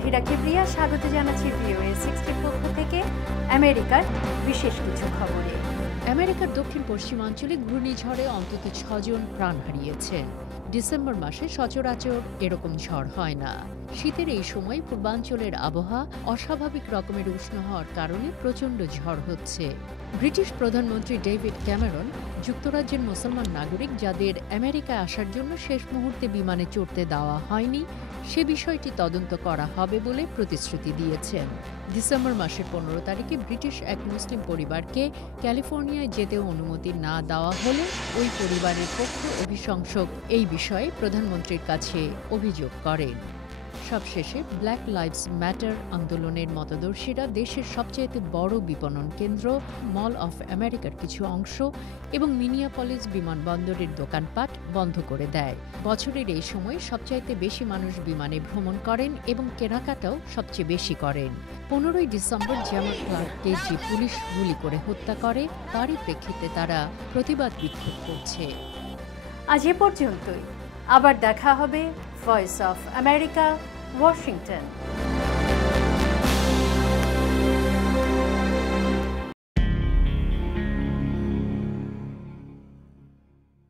মাহিরা কিবরিয়া, স্বাগত জানাচ্ছি VOA 60 পক্ষ থেকে আমেরিকার বিশেষ কিছু খবরে। আমেরিকার দক্ষিণ পশ্চিমাঞ্চলে ঘূর্ণিঝড়ে অন্তত 6 জন প্রাণ হারিয়েছেন। ডিসেম্বর মাসে সচরাচর এরকম ঝড় হয় না। শীতের এই সময় পূর্বাঞ্চলের আবহাওয়া অস্বাভাবিক রকমের উষ্ণ হওয়ার কারণে প্রচণ্ড ঝড় হচ্ছে। ব্রিটিশ প্রধানমন্ত্রী ডেভিড ক্যামেরন যুক্তরাজ্যের মুসলমান নাগরিক যাদের আমেরিকায় আসার জন্য শেষ মুহূর্তে বিমানে চড়তে দেওয়া হয়নি সে বিষয়টি তদন্ত করা হবে বলে প্রতিশ্রুতি দিয়েছেন। ডিসেম্বর মাসের 15 তারিখে ব্রিটিশ এক মুসলিম পরিবারকে ক্যালিফোর্নিয়ায় যেতেও অনুমতি না দেওয়া হলে ওই পরিবারের পক্ষ অভিশংসক এই বিষয়ে প্রধানমন্ত্রীর কাছে অভিযোগ করেন। সবশেষে ব্ল্যাক লাইভস ম্যাটার আন্দোলনের মতাদর্শীরা দেশের সবচেয়ে বড় বিপণন কেন্দ্র মল অফ আমেরিকার কিছু অংশ এবং মিনিয়াপলিস বিমানবন্দরের দোকানপাট বন্ধ করে দেয়। বছরের এই সময় সবচাইতে বেশি মানুষ বিমানে ভ্রমণ করেন এবং কেনাকাটাও সবচেয়ে বেশি করেন। 15 ডিসেম্বর জামাল ক্লার্ককে যে পুলিশ গুলি করে হত্যা করে তারই প্রেক্ষিতে তারা প্রতিবাদ বিক্ষোভ করছে। আজ এ পর্যন্তই। আবার দেখা হবে। Voice of America, Washington.